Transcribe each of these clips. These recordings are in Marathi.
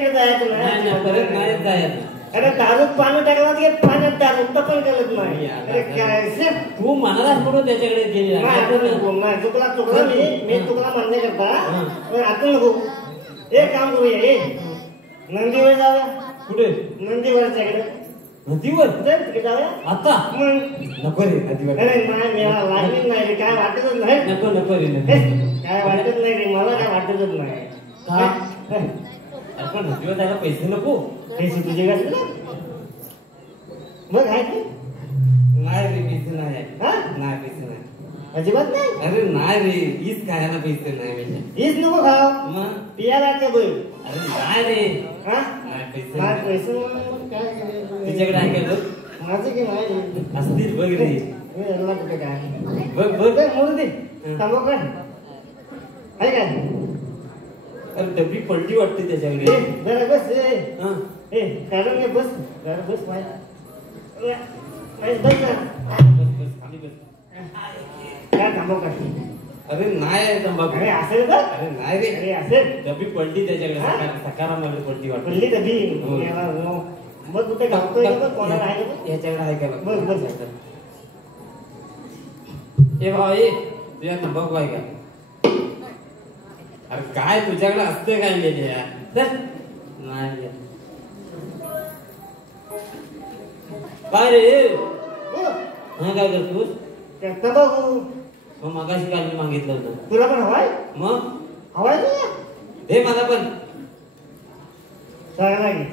परत नाही जायचं. अरे दारू पाणी टाकला की पाण्यात दारू पण गलत नाही. अरे काय तू मनाला सोडून त्याच्याकडे गेली चुकला मी चुकला मान्य करता आता नको. एक काम करूया ए नंदीवर जाऊया. कुठे? नंदीवरच्याकडे. नदीवर तिकडे जाऊया आता. नको रे नदीवर. अरे नाही लागली नाही रे काय वाटतच नाही. नको नको रे काय वाटत नाही रे मला काय वाटतच नाही. आपण नदीवर जायला पैसे नको. पैसे तुझे कसं मग आहे की नाही रे पैसे नाही. नाही पैसे नाही अजिबात नाही. अरे नाही रे हीच खायला पैसे नाही. हीच नको खाव मग पियाला का बोल. अरे नाही रे पैसे तुझ्याकडे आहे का? माझं की नाही असतील बघ रे. कुठे काय बघ बघ म्हणू दे थांबव काय आहे काय. अरे डबी पलटी वाटते त्याच्याकडे. जरा बस ए काढून घे बस जरा बस बस खाली बस. काय थांबव काय. अरे नाही तंबाखू. अरे असेल तर अरे नाही रे. अरे असेल डबी पलटी त्याच्याकडे. सकारामध्ये पलटी वाटते. पडली डबी मग कुठे घालतोय कोणाला आहे याच्याकडे आहे का? बस बस ए भाऊ ये तुझ्या तंबाखू आहे का? अरे काय तुझ्याकडे असते काय गेले नाही काय रे. हा काय करतोस? तंबाखू मग मगाशी काय मी मागितलं होतं. तुला पण हवाय? मग हवाय तुला दे मला पण. चांगला घे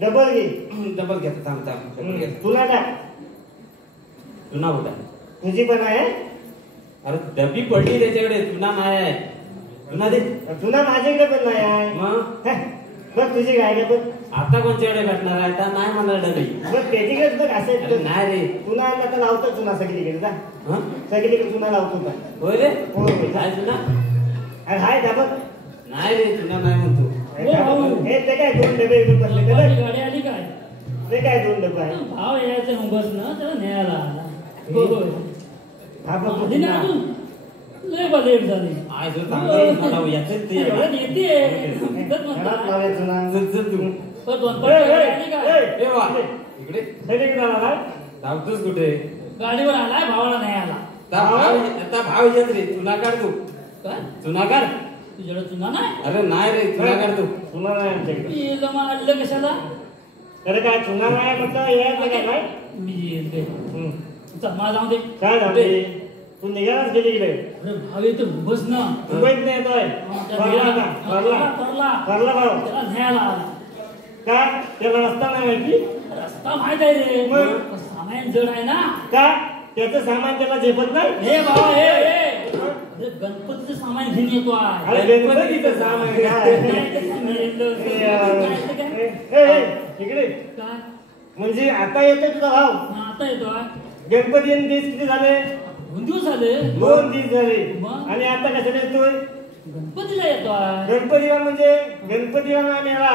डबल घे. डबल घेतो थांब थांब. डबल घेतो. तुला टाक तुना कुठं? तुझी पण आहे. अरे डबी पडली त्याच्याकडे. तुना नाही आहे. तुना दे. तुला माझ्याकडे पण नाही आहे. मग बघ तुझी काय का बघ. आता कोणच्याकडे भेटणार आहे? आता नाही मला डबी. बघ त्याच्याकडेच बघ असेल नाही रे. तुला आता लावतो चुना सगळीकडे जा. सगळीकडे चुना लावतो का? होय रे. हो काय तुना? अरे हाय का बघ. नाही रे तुना नाही म्हणतो. हे ते काय दोन डबे इकडून बसले ते बघ. गाडी आली काय? ते काय दोन डबे आहे. भाव यायचं बस ना त्याला न्यायला आला. हा बघ आधी ना अजून लय बलेट झाली. आज चांगलं याचं ते घरात लावायचं चुना. चल तू. इकडे सगळीकडे आला काय धावतोस कुठे? गाडीवर आलाय भावाला नाही आला. आता भाव येत रे. चुना काढ तू. काय चुना काढ. तुझ्याकडे चुना नाही? अरे नाही रे चुना काढ तू. चुना नाही आमच्याकडे. येलं मग आणलं कशाला? अरे काय चुना नाही म्हटलं यायचं काय काय मी येते. मला जाऊ दे. काय झाले तू निघालाच गेली इकडे. अरे भाव येतो बस ना. मुंबईत नाही येतोय. भरला भाव त्याला न्यायला आला. काय त्याला रस्ता नाही माहिती. रस्ता माहित आहे रे. मग सामान जड आहे ना. का त्याचं सामान त्याला झेपत नाही. हे बाबा हे गणपतीचं सामान घेऊन येतो आहे. अरे गणपतीचं सामान इकडे काय म्हणजे आता येतोय तुझा भाव. आता येतो गणपती आणि दिवस किती झाले? 2 दिवस झाले. 2 दिवस झाले. मग? आणि आता कशाला येतोय? गणपतीला येतो गणपतीला म्हणजे गणपतीला ना मेला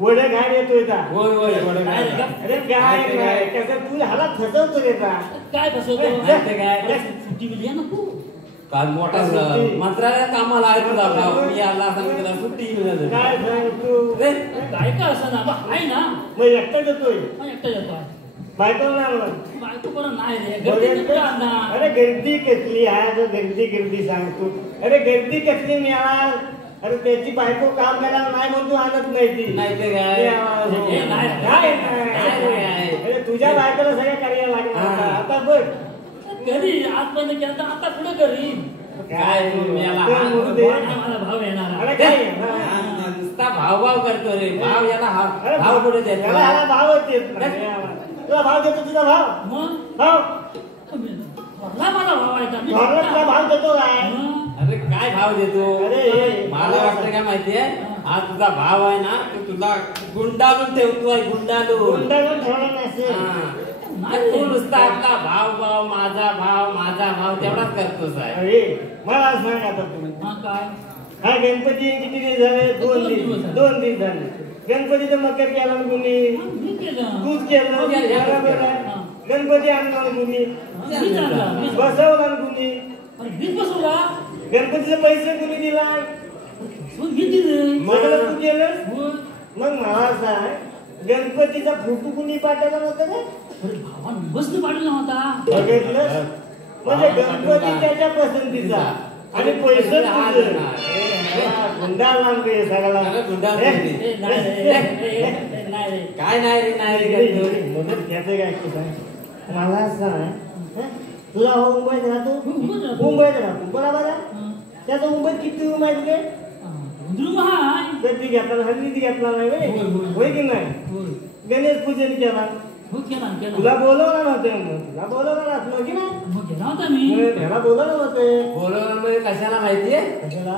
वडे घाण येतोय का? होय होय. अरे काय कसं तू हाला फसवतो येता. काय फसवतो? काय सुट्टी मिळली ना तू. काल मोठा मंत्रालयात कामाला आहे तुझा भाव. मी याला सांगितलं सुट्टी मिळाली. काय सांगतो काय का असं ना आहे ना. मग एकटा येतोय. एकटा येतो बायको नाही म्हणा. बायको पण नाही रे. गर्दी अरे गर्दी कसली आहे जो गर्दी सांगतो. अरे गर्दी कसली मिळाला. अरे त्याची बायको काम करायला नाही म्हणून तू आणत नाही ती. नाही ते काय अरे तुझ्या बायकोला सगळ्या करायला लागणार. आता बघ घरी आजपर्यंत केलं आता पुढे घरी काय मला भाव येणार. अरे काय नुसता भाव भाव करतो रे. भाव याला भाव कुठे देतो? भावच येत नाही. तुला भाव देतो तुझा भाव. मग भाव मला भाव आहे का? तुला भाव देतो काय? अरे काय भाव देतो? अरे मला वाटतं काय माहितीये हा तुझा भाव आहे ना तो तुला गुंडाळून ठेवतोय. गुंडाळून ठेवला नसेल. तू नुसता आपला भाव भाव माझा भाव तेवढाच करतोस आहे. अरे मला सांग आता तुम्ही काय हा गणपती किती दिवस झाले? 2 दिवस झाले. गणपतीचं मकर केला कुणी? तूच केलं. बरोबर आहे. गणपती आणला कुणी? बसवला कुणी? गणपतीचे पैसे कुणी दिला? मी दिलं. मला तू केलं. मग मला सांग गणपतीचा फोटो कुणी पाठवला नव्हता का? अरे भावानं बसने पाडला होता. बघितलं म्हणजे गणपती त्याच्या पसंतीचा आणि पैसे तुझं. गुंडा लांब रे सगळा. काय नाही रे नाही रे म्हणून त्याचं काय की सांग मला सांग तुझा हो मुंबईत राहतो मुंबईत राहतो बरोबर आहे त्याचा मुंबईत किती रूम आहे तुझे कधी घेतला हल्ली घेतला नाही होय की नाही गणेश पूजन केला तुला बोलवलं नव्हतं तुला बोलवलं नव्हतं की नाही त्याला बोलवलं नव्हतं बोलवलं म्हणजे कशाला माहितीये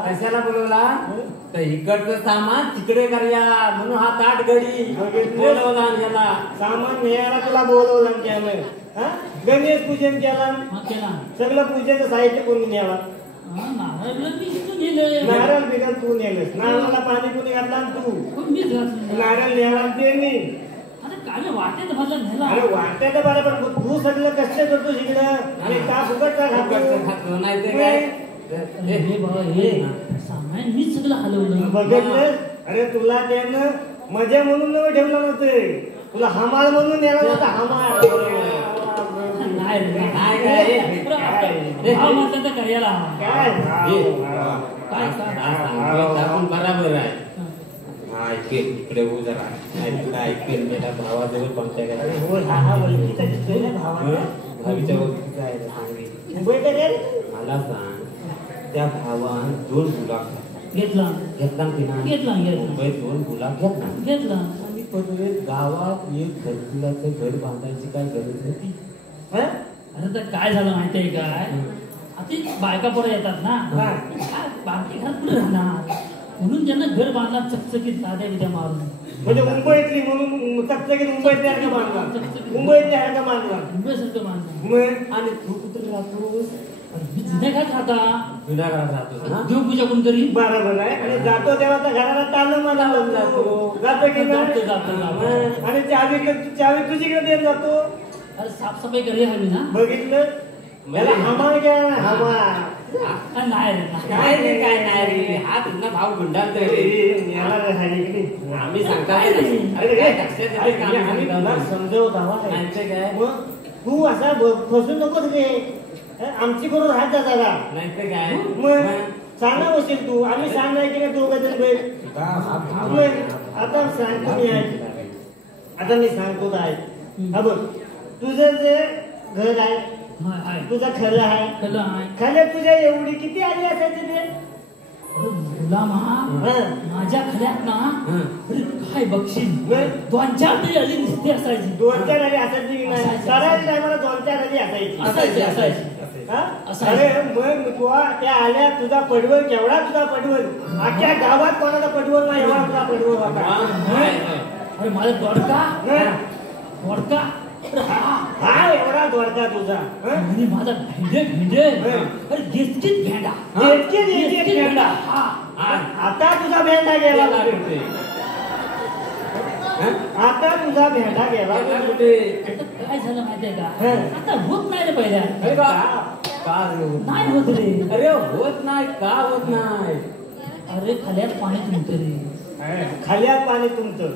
कशाला बोलवला तर इकडचं सामान तिकडे करूया म्हणून हा ताट गडी बोलवला गेला सामान न्यायला तुला बोलवलं त्यामुळे गणेश पूजन केला सगळं पूजेचं साहित्य कोणी न्याला नारळ बिगल तू नेलस नारळाला पाणी कोणी घातला तू नारळ न्यायला त्यांनी अरे वाटत बरं पण तू सगळं कष्ट करतो इकडं आणि का फुकटचा खातो नाही ते काय सगळं हलवलं बघितलं अरे तुला त्यानं मजा म्हणून नव्हे ठेवलं नव्हतं तुला हमाल म्हणून नेला नव्हता हमाल बराबर आहे ऐकेल इकडे हो जरा तुला ऐकेल मेरा भावाजवळ पंक्त्या भावीच्या वस्तूचा आहे मला सांग त्या भावान 2 गुलाब घेतला मुंबईत 2 गुलाब घेतला आणि पदवे गावात एक घरकुलाचं घर बांधायची काय गरज होती अरे तर काय झालं माहितीये काय आता बायका पोरं येतात ना बाकी घरात कुठे राहणार म्हणून त्यांना घर बांधला चकचकीत दाद्या बिद्या मारून म्हणजे मुंबईतली म्हणून चकचकीत मुंबईतल्या बांधला मुंबईतल्या बांधला मुंबईसारखं बांधला आणि तू कुठे राहतोस मी जुन्या घरात जुन्या घरात राहतो देवपूजा कोण करी बरोबर आहे आणि जातो तेव्हा तर घराला ताण मला जातो की जातो आणि चावी तुझीकडे देत जातो अरे साफसफाई करी हवी ना बघितलं त्याला हमाल घ्या हमाल नाही रे हा तुझा भाव गुंडाळत आम्ही समजवत काय तू असा फसून नकोस रे आमची करून हात जा जरा नाही तर काय मग सांगा बसेल तू आम्ही सांगणार की नाही दोघं जण बैल आता सांगतो मी आता मी सांगतो काय हा बघ तुझं जे घर आहे तुझा खरं आहे खरं तुझ्या एवढी किती आली असायची ते माझ्या खऱ्यात ना काय बक्षीस 2-4 तरी आली नुसती असायची 2-4 आली असायची की नाही सरायची टायमाला 2-4 आली असायची अरे मग तुला त्या आल्या तुझा पडवळ केवढा तुझा पडवळ अख्ख्या गावात कोणाचा पडवळ नाही एवढा तुझा पडवळ होता अरे माझा दोडका हा एवढा दोडका तुझा आणि माझा भेंडे अरे गेचकीत भेंडा आता तुझा भेंडा गेला आता तुझा भेंडा गेला काय झालं माहितीये का आता होत नाही रे पहिल्या नाही होत रे अरे होत नाही का होत नाही अरे खाल्यात पाणी तुमचं रे खाल्यात पाणी तुमचं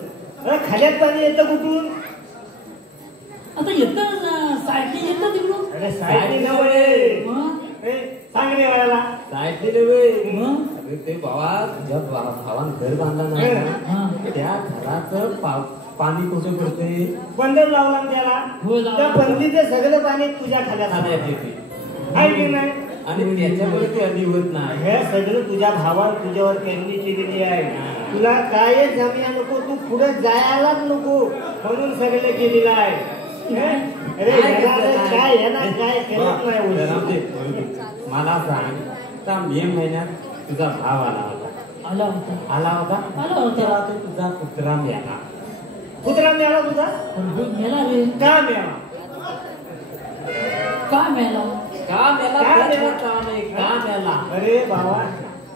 अरे खाल्यात पाणी येतं कुठून आता येतं सायकल येतं तिकडून अरे सायकल सांग रे वाला सायकल ते भावा तुझ्या भावान घर बांधला नाही त्या घराचं पाणी कुठे पडते बंदर लावला त्याला त्या बंदीचे सगळं पाणी तुझ्या खाल्यात येते आहे की नाही आणि त्याच्यामुळे ते अधी होत नाही हे सगळं तुझ्या भावाला तुझ्यावर त्यांनी केलेली आहे तुला काय जमिया नको तू पुढे जायलाच नको म्हणून सगळं केलेलं आहे काय करत नाही मला सांग का मे महिन्यात तुझा भाव आला होता तुझा कुत्रा मिळाला तुझा मेला रे का मेला अरे बाबा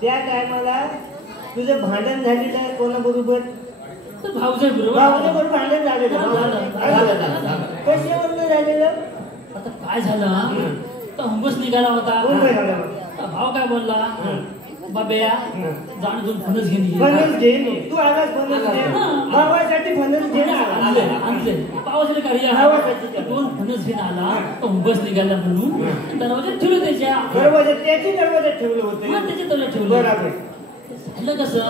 त्या टायमाला तुझं भांडण झालेलं आहे कोणाबरोबर भाऊच्या भांडण झालेलं कशावर झालेलं आता काय झालं तर हुंबस निघाला होता भाव काय बोलला बाब्या जाण दोन फणस घेऊन ये. फणस घे नी. तू आलास फणस घे. भावासाठी फणस घे ना. आणले पावसाला काढी भावासाठी दोन फणस घेऊन आला तो बस निघाला म्हणून दरवाजात ठेवलं त्याच्या दरवाजात ठेवलं होते. त्याच्या दरवाजात ठेवलं. बरोबर. झालं कसं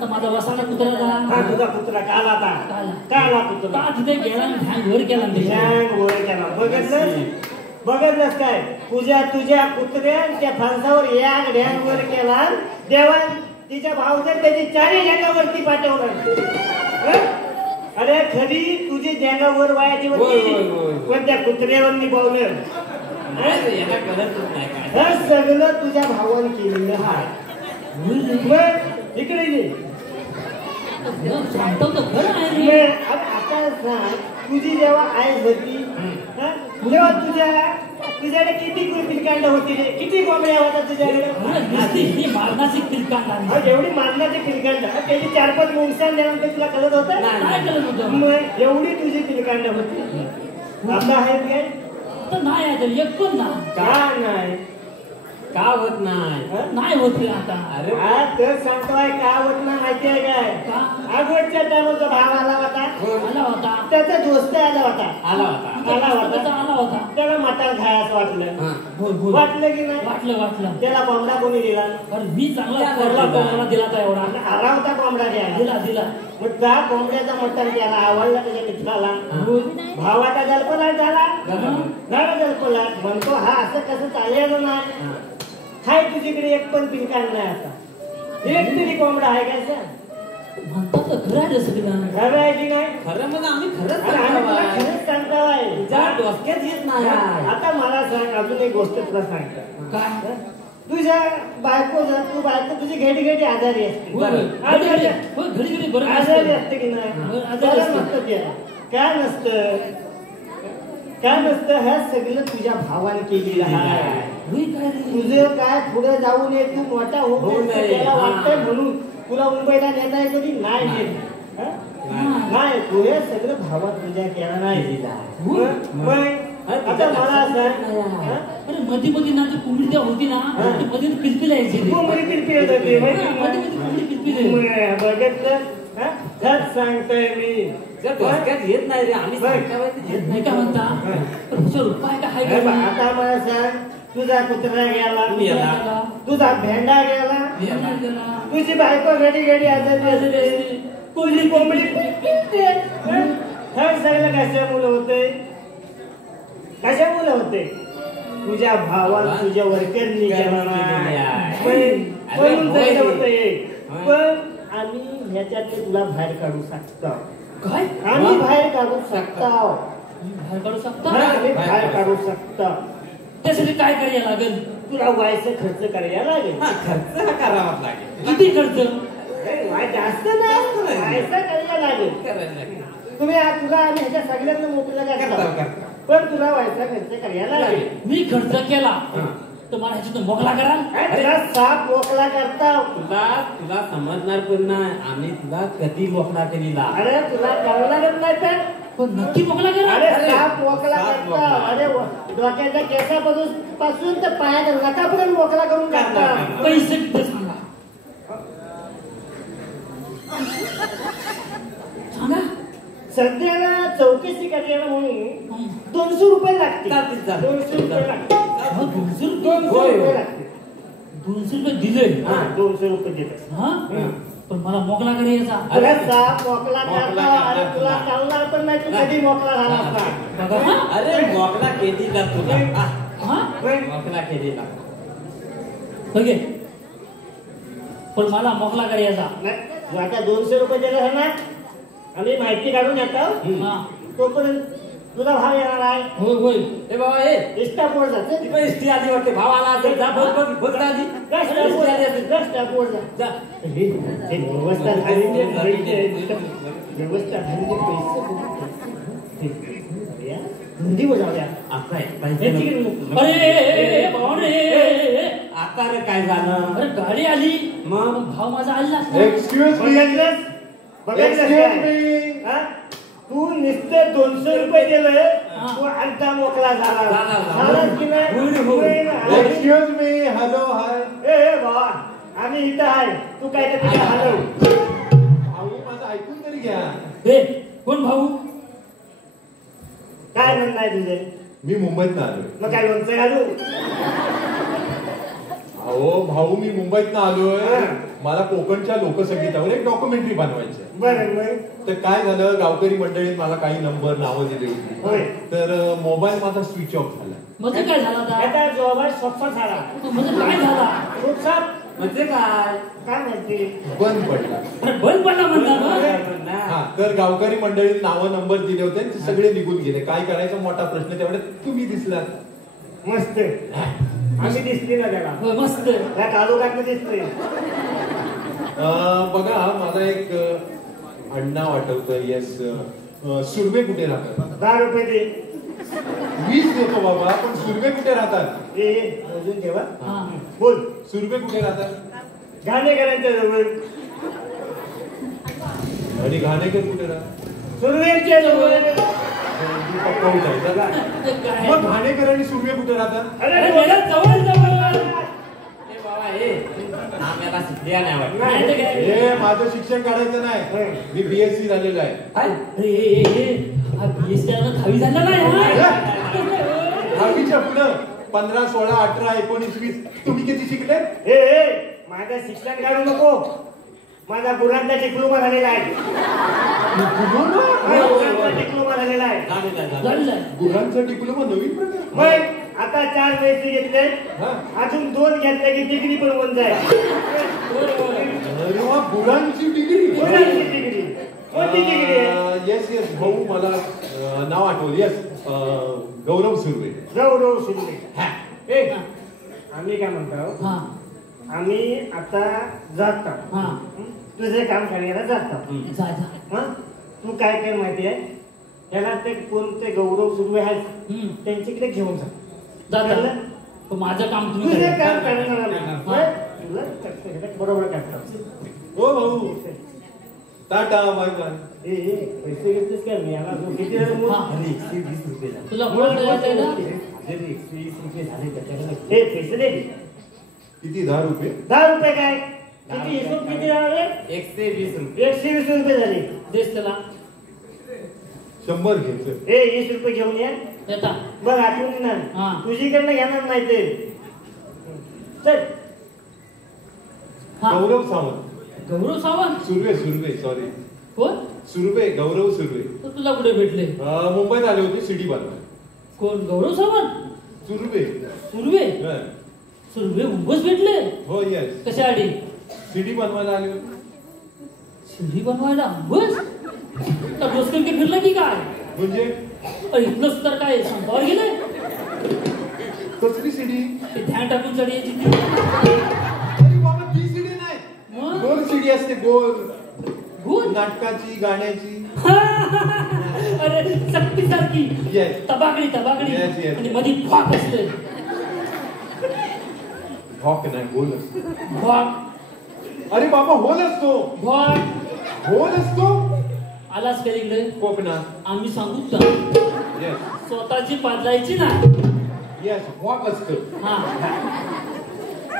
तर माझा वसाला कुत्रा झाला. हा तुझा कुत्रा काला कुत्रा का तिथे गेला ढॅंग वर केला ढॅंग वर केला. बघितलंस काय तुझ्या कुत्र्या त्या फणसावर एक ढॅंग वर केला. देवा तिच्या भाऊच्या त्याची चारी ढॅंगावरती पाठवलं. अरे खरी तुझी ढॅंगावर वायाची होती पण त्या कुत्र्यावर निभावलं. हे सगळं तुझ्या भावाने केलेलं आहे. इकडे ये. आता सांग तुझी जेव्हा आई होती तेव्हा तुझ्याकडे किती पिलकांड होती रे? किती कोंबड्या होता तुझ्याकडे? मारणाची पिलकांड. एवढी मारणाची पिलकांड त्याची 4-5 मुंगसान द्यानंतर तुला कळत होतं. काय कळत होतं? मग एवढी तुझी पिलकांड होती. आता आहेत काय? तर नाही आहे एक पण नाही. का नाही? का होत नाही होत आता. अरे तर सांगतोय का होत नाही माहिती आहे काय? अगोदरच्या टायमाचा भाव आला होता. त्याचा दोस्त आला होता. त्याला मटण खायचं वाटलं की नाही? वाटलं. त्याला कोंबडा कोणी दिला? मी चांगला कोंबडा दिला का एवढा? आला होता कोंबडा द्यायला. दिला. मग त्या कोंबड्याचा मटण त्याला आवडला त्याच्या मित्राला. भावाचा जल्पलाट झाला. जल्पलाट म्हणतो हा असं कसं चाललेलं नाही. हाय तुझीकडे एक पण पिलकांड नाही. आता एक तरी कोंबडा आहे काय सांग? म्हणतात खरं आहे सगळं. खरं आहे की नाही? खरं म्हणजे आम्ही खरंच सांगताय. डोसक्यात येत नाही. आता मला सांग अजून एक गोष्ट तुला सांगतो. काय? तुझ्या बायको तुझी घेडी आजारी असते. घडी बरं आजारी असते की नाही? आजारी नसतं त्याला. काय नसतं ह्या सगळं तुझ्या भावाने केलेलं आहे. तुझं काय पुढे जाऊ नये तू मोठा होऊ नये त्याला वाटतंय म्हणून तुला मुंबईला नेता कधी नाही. नाही तू हे सगळं भावात तुझ्या केला नाही. आता मला अरे मध्ये ना ती कोंबडी त्या होती ना मध्ये पिलपिल यायची. कोंबडी पिलपिल होते कोंबडी पिलपिल. बघितलं सांगतोय मी. डोसक्यात येत नाही रे. आम्ही नाही का म्हणता उपाय काय? आता मला सांग तुझा कुत्रा गेला. तुझा भेंडा गेला. तुझी बायको घडी आजारी असते. तुझी कोंबडी सगळं कशामुळे होते? तुझ्या भावाला तुझ्या वर्करनी पण आम्ही ह्याच्यातले तुला बाहेर काढू शकतो. काय? आम्ही बाहेर काढू शकतो. बाहेर काढू शकतो. त्यासाठी काय करायला लागेल? तुला व्हायचं खर्च करायला लागेल. खर्च करावाच लागेल. किती खर्च? जास्त नाही व्हायचं करायला लागेल. तुला आम्ही ह्याच्या सगळ्यांना मोकळं करतो पण तुला व्हायचा खर्च करायला लागेल. मी खर्च केला तर मला ह्याच्यातून मोकळा कराल. साप मोकळा करता. तुला समजणार पण नाही. आम्ही तुला कधी मोकळा केलेला. अरे तुला कळणारच नाही तर पण नक्की मोकळा करा. अरे साप मोकळा करता. अरे डोक्याच्या केसापासून तर पायाच्या नखापर्यंत मोकळा करून टाकता. पैसे किती सांगा? सध्याला चौकशी करायला म्हणून 200 रुपये लागतील. 200 रुपये लागतील. 200 रुपये दिले. 200 रुपये दिले. पण मला मोकळा करायचा. अरे साप मोकळा करता. अरे तुला चालणार पण नाही. तू कधी मोकळा झाला असता. अरे मोकळा केलीला तुला. मोकळा केलीला. पण मला मोकळा करायचा. आता 200 रुपये दिले ना आम्ही माहिती काढून येतो. तोपर्यंत तुला भाव येणार आहे. होय. ए बाबा इष्टापोट जाते. इष्टी आधी वाटते भावाला असेल. जा बघ आधी. व्यवस्था हिंदी बजावल्या. आता रे काय झालं? अरे गाडी आली मग भाव माझा आला. Excuse me. तू नुसते 200 रुपये दिले तू अर्धा मोकळा झाला की नाही? Excuse me. Hello hi. ए बाबा आम्ही इथं आहे, तू काय तर तिथे हलव. भाऊ माझं ऐकून तरी घ्या. हे कोण भाऊ? काय म्हणणं आहे तुझे? मी मुंबईत आलोय. मग काय लोणचं घालू? अहो भाऊ मी मुंबईत आलोय. हा. मला कोकणच्या लोकसंगीतावर एक डॉक्युमेंटरी बनवायची आहे. बरं मग तर काय झालं, गावकरी मंडळीत मला काही नंबर नावं दिली होती. होय. तर मोबाईल माझा स्विच ऑफ झाला. म्हणजे काय झाला आता? आता जॉबात स्वप्न झाला. म्हणजे काय झाला? खूप साप म्हणजे काय काय म्हणते? बंद पडला. अरे बंद पडला म्हणता ना? हा तर गावकरी मंडळीत नावं नंबर दिले होते, ते सगळे निघून गेले. काय करायचा मोठा प्रश्न. तेवढ्यात तुम्ही दिसलात. मस्त आम्ही दिसते ना त्याला, होय, मस्त. त्या तालुक्यात दिसतोय. बघा मला एक आडनाव आठवतं. येस, सुरवे कुठे राहतात? 10 रुपये दे. 20 देतो बाबा, पण सुरवे कुठे राहतात? हे अजून ठेवा. हा. बोल. सुरवे कुठे राहतात? घाणेकरांच्या जवळ. आणि घाणेकर कुठे राहतात? सुरवेच्या जवळ. पक्का विचार. ते काय? मग घाणेकर आणि सुरवे कुठे राहतात? अरे अरे वेळा जवळ जवळ. ए बाबा हे आम्हाला शिकल्या नाही वाटत. नाही ते काय? हे माझं शिक्षण काढायचं नाही. मी BSc झालेलं आहे. हा BSc ला 10वी झालं नाही हा? 10वीच्या पुढं 15, 16, 18, 19, 20 तुम्ही किती शिकले? हे माझं शिक्षण काढू नको. माझा गुरांचा डिप्लोमा झालेला आहे. गुरांचा डिप्लोमा झालेला आहे. झालं. गुरांचा डिप्लोमा नवीन प्रकार. मग आता 4 पैसे घेतले, हा. अजून 2 घेतले की डिग्री पण होऊन जाईल. अरे वा, गुरांची डिग्री. गुरांची डिग्री. कोणती डिग्री आहे? येस येस भाऊ मला नाव आठवलं. येस, गौरव सुर्वे. गौरव शिंदे. हा. ए, आम्ही काय म्हणतो, हा आम्ही आता जात आहोत. हा तुझे काम करायला जात आहोत. जा जा. हं? तू काय काय माहिती आहे, त्याला ते कोणते गौरव सुर्वे आहेत हम्म. त्यांच्याकडे घेऊन जा. जा कळलं? जा. तो माझं काम तुम्ही तुझे करा. काम करणार नाही. होय? तुझं करतं, बरोबर करतो. हो भाऊ, टाटा बाय बाय. पैसे घेतलेस का मी याला किती झाले मूळ? हा. अरे 120 रुपये झाले. तुला कोण द्यायचंय ना? अरे 120 रुपये झाले त्याच्याकडे. हे पैसे दे. किती? 10 रुपये? 10 रुपये काय? किती हिशोब किती झाले? 120 रुपये. 120 रुपये झाले. देस त्याला 100 घ्यायचं. हे 20 रुपये घेऊन या. येता. बरं आठवण हा. ना, तुझीकडनं घेणार नाही ते. चल. हा. गौरव सावंत. गौरव सावंत. सुर्वे सुर्वे सॉरी कोण? सुर्वे, गौरव सुर्वे. तर तुला कुठे भेटले? मुंबईत आले होते CD बनवायला. कोण? गौरव सावंत. सुर्वे. सुर्वे. हा. सुर्वे मुंबईत भेटले. हो येस, कशासाठी? CD बनवायला आले होते. शिडी बनवायला बस तर डोसकर की फिरलं की काय? म्हणजे इथलंच तर काय संपावर गेलंय? कसली CD? ते ध्यान टाकून चढ यायची ती. अरे बाबा, ती CD नाही, मग? गोल CD असते. गोल भूत? नाटकाची, गाण्याची. अरे सक्ती सारखी. Yes. तबाकडी तबाकडी. Yes, yes. आणि मध्ये फॉक असते. हॉक नाही, गोल असतो. फॉक अरे बाबा, होल असतो. फॉक होल असतो आलास का इकडे? कोकणात. आम्ही सांगू का? येस स्वतःची पाजलायची ना. येस, हॉक असतं. हा.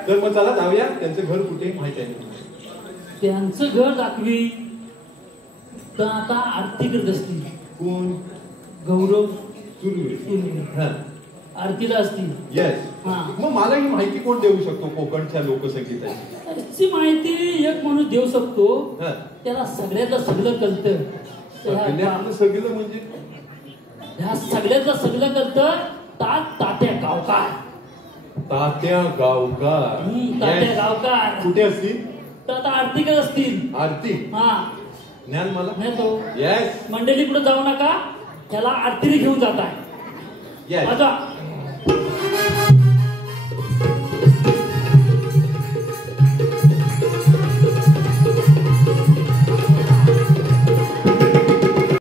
तर मग चला जाऊया. त्यांचं घर कुठे माहित आहे? त्यांचं घर दाखवी तर आता आरती करत असतील. कोण? गौरव सुर्वे. सुर्वे. हा. आरतीला असतील. येस. हा. मग मला ही माहिती कोण देऊ शकतो कोकणच्या लोकसंगीताची? त्याची माहिती एक माणूस देऊ शकतो. हा. त्याला सगळ्यातलं सगळं कळतं. आपलं सगळं म्हणजे ह्या सगळ्यातलं सगळं कळतं. तात्या गावकार. तात्या गावकार. तात्या Yes. गावकार. कुठे असतील? तर आता आरती करत असतील. आरती. हा. ज्ञान मला. नाही तो येस मंडळी पुढे जाऊ नका. त्याला आरतीने घेऊन जात आहे. येस. माझा